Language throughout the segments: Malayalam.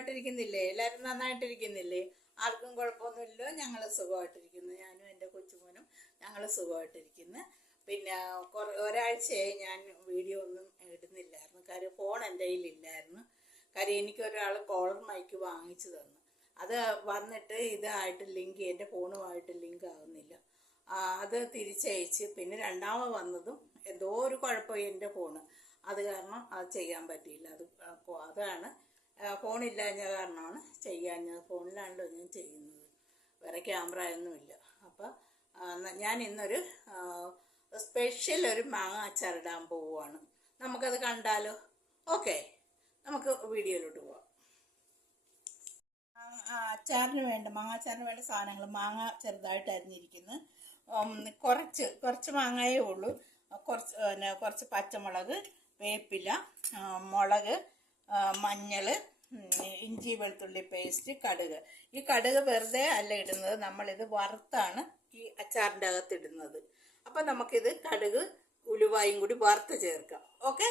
സുഖമായിട്ടിരിക്കുന്നില്ലേ? എല്ലാവരും നന്നായിട്ടിരിക്കുന്നില്ലേ? ആർക്കും കുഴപ്പമൊന്നുമില്ല. ഞങ്ങൾ സുഖമായിട്ടിരിക്കുന്നു. ഞാനും എൻ്റെ കൊച്ചുമോനും ഞങ്ങൾ സുഖമായിട്ടിരിക്കുന്നു. പിന്നെ ഒരാഴ്ചയായി ഞാൻ വീഡിയോ ഒന്നും ഇടുന്നില്ലായിരുന്നു. കാര്യം ഫോൺ എൻ്റെ കയ്യിലില്ലായിരുന്നു. കാര്യം എനിക്കൊരാൾ കോളർ മൈക്ക് വാങ്ങിച്ചു തന്നു. അത് വന്നിട്ട് ഇതായിട്ട് എൻ്റെ ഫോണുമായിട്ട് ലിങ്ക് ആകുന്നില്ല. അത് തിരിച്ചയച്ച് പിന്നെ രണ്ടാമത് വന്നതും എന്തോ ഒരു കുഴപ്പം എൻ്റെ ഫോണ്. അത് കാരണം അത് ചെയ്യാൻ പറ്റിയില്ല. അതാണ് ഫോണില്ലാഞ്ഞ കാരണമാണ് ചെയ്യാഞ്ഞത്. ഫോണിലാണല്ലോ ഞാൻ ചെയ്യുന്നത്, വേറെ ക്യാമറ ഒന്നുമില്ല. അപ്പം ഞാൻ ഇന്നൊരു സ്പെഷ്യൽ ഒരു മാങ്ങ അച്ചാറിടാൻ പോവുകയാണ്. നമുക്കത് കണ്ടാലോ? ഓക്കെ, നമുക്ക് വീഡിയോയിലോട്ട് പോവാം. മാങ്ങ അച്ചാറിന് വേണ്ട സാധനങ്ങൾ: മാങ്ങ ചെറുതായിട്ട് അരിഞ്ഞിരിക്കുന്നു, കുറച്ച് മാങ്ങയേ ഉള്ളൂ, കുറച്ച് പച്ചമുളക്, വേപ്പില, മുളക്, മഞ്ഞൾ, ഇഞ്ചി വെളുത്തുള്ളി പേസ്റ്റ്, കടുക്. ഈ കടുക് വെറുതെ അല്ല ഇടുന്നത്, നമ്മളിത് വറുത്താണ് ഈ അച്ചാറിൻ്റെ അകത്ത് ഇടുന്നത്. അപ്പം നമുക്കിത് കടുക് ഉലുവായും കൂടി വറുത്ത് ചേർക്കാം. ഓക്കെ,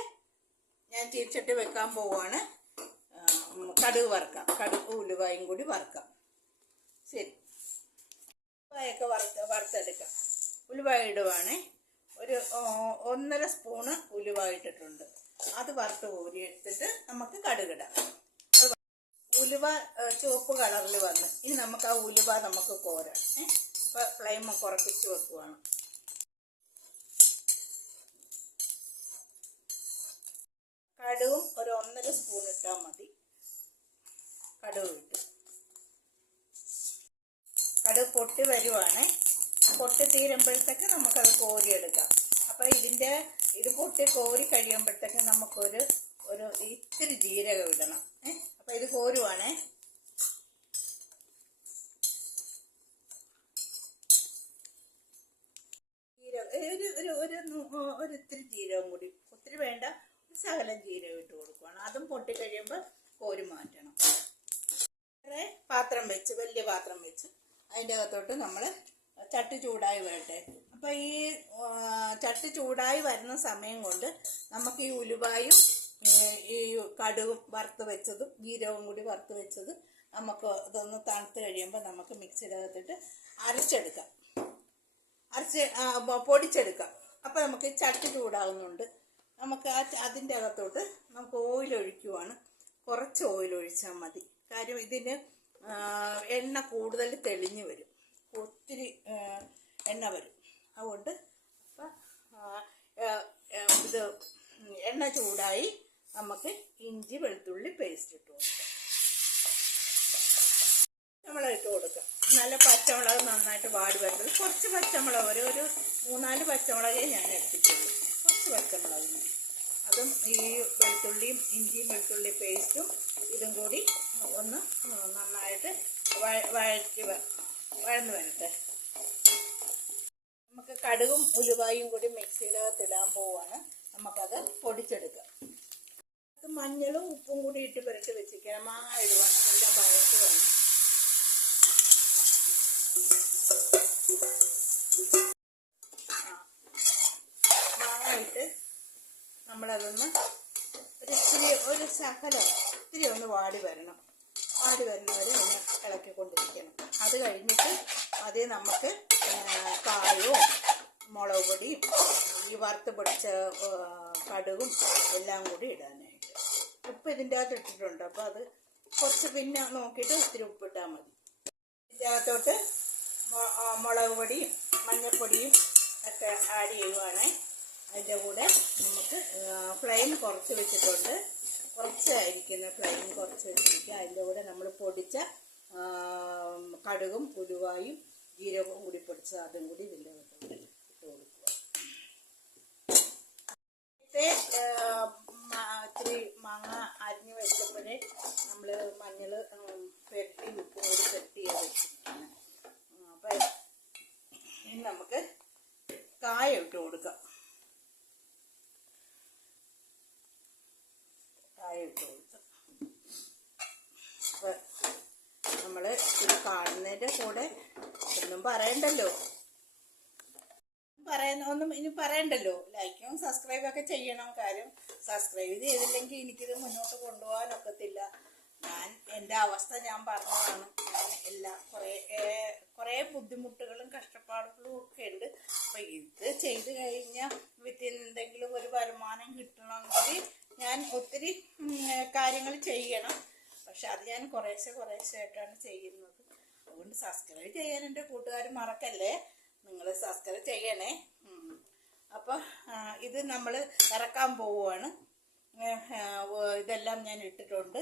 ഞാൻ ചീനിച്ചട്ടി വെക്കാൻ പോവുകയാണ്. കടുക് വറുക്കാം, കടുക് ഉലുവായും കൂടി വറുക്കാം. ശരി, ഉലുവായൊക്കെ വറുത്തെടുക്കാം. ഉലുവായ ഇടുവാണേ. ഒരു 1.5 സ്പൂണ് ഉലുവ ഇട്ടിട്ടുണ്ട്. അത് വറുത്ത് കോരി എടുത്തിട്ട് നമുക്ക് കടുകിടാം. ഉലുവ ചുവപ്പ് കളറിൽ വന്ന് ഇനി നമുക്ക് ആ ഉലുവ നമുക്ക് കോരാം. അപ്പോൾ ഫ്ലെയിം കുറപ്പിച്ച് വെക്കുവാണ്. കടുകും ഒരു 1.5 സ്പൂൺ ഇട്ടാൽ മതി. കടുക് ഇട്ട് കടുക് പൊട്ടി വരുവാണേ. പൊട്ടി തീരുമ്പോഴത്തേക്ക് നമുക്കത് കോരിയെടുക്കാം. അപ്പോൾ ഇത് പൊട്ടി കോരി കഴിയുമ്പോഴത്തേക്ക് നമുക്കൊരു ഇത്തിരി ജീരകം ഇടണം. അപ്പോൾ ഇത് കോരുവാണേ. ഒരു ഇത്തിരി ജീരകം കൂടി, ഒത്തിരി വേണ്ട, ഒരു ശകലം ജീരകം ഇട്ട് കൊടുക്കുവാണ്. അതും പൊട്ടി കഴിയുമ്പോൾ കോരി മാറ്റണം. വേറെ പാത്രം വെച്ച്, വലിയ പാത്രം വെച്ച് അതിൻ്റെ അകത്തോട്ട് നമ്മൾ ചട്ടി ചൂടായി വരട്ടെ. അപ്പോൾ ഈ ചട്ടി ചൂടായി വരുന്ന സമയം കൊണ്ട് നമുക്ക് ഈ ഉലുവായും ഈ കടുകും വറുത്ത് വെച്ചതും ജീരകവും കൂടി വറുത്ത് വെച്ചത് നമുക്ക് ഇതൊന്ന് തണുത്ത് കഴിയുമ്പോൾ നമുക്ക് മിക്സിയുടെ അകത്തിട്ട് പൊടിച്ചെടുക്കാം. അപ്പോൾ നമുക്ക് ചട്ടി ചൂടാകുന്നുണ്ട്. നമുക്ക് അതിൻ്റെ അകത്തോട്ട് നമുക്ക് ഓയിൽ ഒഴിക്കുവാണ്. കുറച്ച് ഓയിൽ ഒഴിച്ചാൽ മതി. കാര്യം ഇതിന് എണ്ണ കൂടുതൽ തെളിഞ്ഞ് വരും, ഒത്തിരി എണ്ണ വരും. അതുകൊണ്ട് ഇത് എണ്ണ ചൂടായി നമുക്ക് ഇഞ്ചി വെളുത്തുള്ളി പേസ്റ്റ് ഇട്ട് കൊടുക്കാം. പച്ചമുളക് ഇട്ട് കൊടുക്കാം. നല്ല പച്ചമുളക് നന്നായിട്ട് വാടി വരുന്നത്. കുറച്ച് പച്ചമുളക്, ഒരു 3-4 പച്ചമുളകേ ഞാൻ എടുത്തിട്ടുള്ളൂ. കുറച്ച് പച്ചമുളക് മതി. അതും ഈ വെളുത്തുള്ളിയും ഇഞ്ചിയും വെളുത്തുള്ളി പേസ്റ്റും ഇതും കൂടി ഒന്ന് നന്നായിട്ട് വഴന്ന് വരട്ടെ. നമുക്ക് കടുകും ഉലുവായും കൂടി മിക്സിയിലകത്ത് ഇടാൻ പോവുകയാണ്. നമുക്കത് പൊടിച്ചെടുക്കാം. അത് മഞ്ഞളും ഉപ്പും കൂടി ഇട്ട് പുരട്ടി വെച്ചിരിക്കണം. മാങ്ങ ഇടുവാണ്, എല്ലാം വഴണ്ട് വന്നു. മാങ്ങ ഇട്ട് നമ്മളതൊന്ന് ഒരു ശകലം ഇത്തിരി ഒന്ന് വാടി വരണം. വാടി വരുന്നവരെ ഒന്ന് ഇളക്കിക്കൊണ്ടിരിക്കണം. അത് കഴിഞ്ഞിട്ട് അതേ നമുക്ക് കായവും മുളക് പൊടിയും ഈ വറുത്ത് പൊടിച്ച കടുകും എല്ലാം കൂടി ഇടാനായിട്ട്. ഉപ്പ് ഇതിൻ്റെ അകത്ത് ഇട്ടിട്ടുണ്ട്. അപ്പോൾ അത് കുറച്ച് പിന്നെ നോക്കിയിട്ട് ഇത്തിരി ഉപ്പിട്ടാൽ മതി. ഇതിൻ്റെ അകത്തോട്ട് മുളക് പൊടിയും മഞ്ഞൾപ്പൊടിയും ഒക്കെ ആഡ് ചെയ്യുവാണ്. അതിൻ്റെ കൂടെ നമുക്ക് ഫ്ലെയിം കുറച്ച് വെച്ചിട്ടുണ്ട്. കുറച്ചായിരിക്കുന്ന ഫ്ലെയിം കുറച്ച് വെച്ചിരിക്കുക. അതിൻ്റെ കൂടെ നമ്മൾ പൊടിച്ച കടുകും ഉലുവായും ജീരകവും കൂടി പൊടിച്ചത് അതും കൂടി ഇതിൻ്റെ അകത്തോട്ട് ഇട്ട് കൊടുക്കുക. ഇത്തിരി മാങ്ങ അരിഞ്ഞ് വെച്ചപ്പോഴേ നമ്മൾ മഞ്ഞൾ പെരട്ടി ഉപ്പും കൂടി പെരട്ടി വെച്ചിരിക്കുകയാണ്. അപ്പം ഇനി നമുക്ക് കായം ഇട്ട് കൊടുക്കാം. അപ്പം നമ്മൾ ഇത് കാണുന്നതിൻ്റെ കൂടെ ഒന്നും പറയണ്ടല്ലോ, ഇനി പറയണ്ടല്ലോ. ലൈക്കും സബ്സ്ക്രൈബൊക്കെ ചെയ്യണം. കാര്യം സബ്സ്ക്രൈബ് ചെയ്തില്ലെങ്കിൽ എനിക്കിത് മുന്നോട്ട് കൊണ്ടുപോകാനൊക്കത്തില്ല. എൻ്റെ അവസ്ഥ ഞാൻ പറഞ്ഞതാണ്. ഞാൻ എല്ലാ കുറേ ബുദ്ധിമുട്ടുകളും കഷ്ടപ്പാടുകളും ഒക്കെ ഉണ്ട്. അപ്പം ഇത് ചെയ്ത് കഴിഞ്ഞാൽ എന്തെങ്കിലും ഒരു വരുമാനം കിട്ടണമെങ്കിൽ ഞാൻ ഒത്തിരി കാര്യങ്ങൾ ചെയ്യണം. പക്ഷെ അത് ഞാൻ കുറേശ്ശെ ആയിട്ടാണ് ചെയ്യുന്നത്. അതുകൊണ്ട് സബ്സ്ക്രൈബ് ചെയ്യാൻ എൻ്റെ കൂട്ടുകാർ മറക്കല്ലേ, നിങ്ങൾ സബ്സ്ക്രൈബ് ചെയ്യണേ. അപ്പോൾ ഇത് നമ്മൾ ഇറക്കാൻ പോവുകയാണ്. ഇതെല്ലാം ഞാൻ ഇട്ടിട്ടുണ്ട്.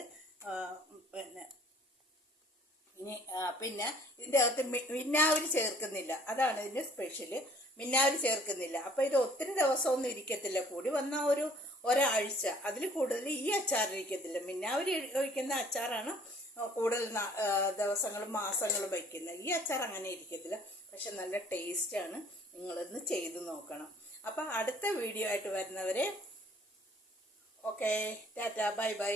പിന്നെ ഇതിൻ്റെ അകത്ത് വിനാഗിരി ചേർക്കുന്നില്ല, അതാണ് ഇതിൻ്റെ സ്പെഷ്യല്. വിനാഗിരി ചേർക്കുന്നില്ല. അപ്പോൾ ഇത് ഒത്തിരി ദിവസമൊന്നും ഇരിക്കത്തില്ല. കൂടി വന്നാൽ ഒരാഴ്ച, അതിൽ കൂടുതൽ ഈ അച്ചാർ ഇരിക്കത്തില്ല. വിനാഗിരി ഒഴിക്കുന്ന അച്ചാറാണ് കൂടുതൽ ദിവസങ്ങളും മാസങ്ങളും വയ്ക്കുന്നത്. ഈ അച്ചാർ അങ്ങനെ ഇരിക്കത്തില്ല. പക്ഷെ നല്ല ടേസ്റ്റാണ്. നിങ്ങളൊന്ന് ചെയ്ത് നോക്കണം. അപ്പം അടുത്ത വീഡിയോ ആയിട്ട് വരുന്നവരെ ഓക്കെ, ടാറ്റ, ബൈ ബൈ.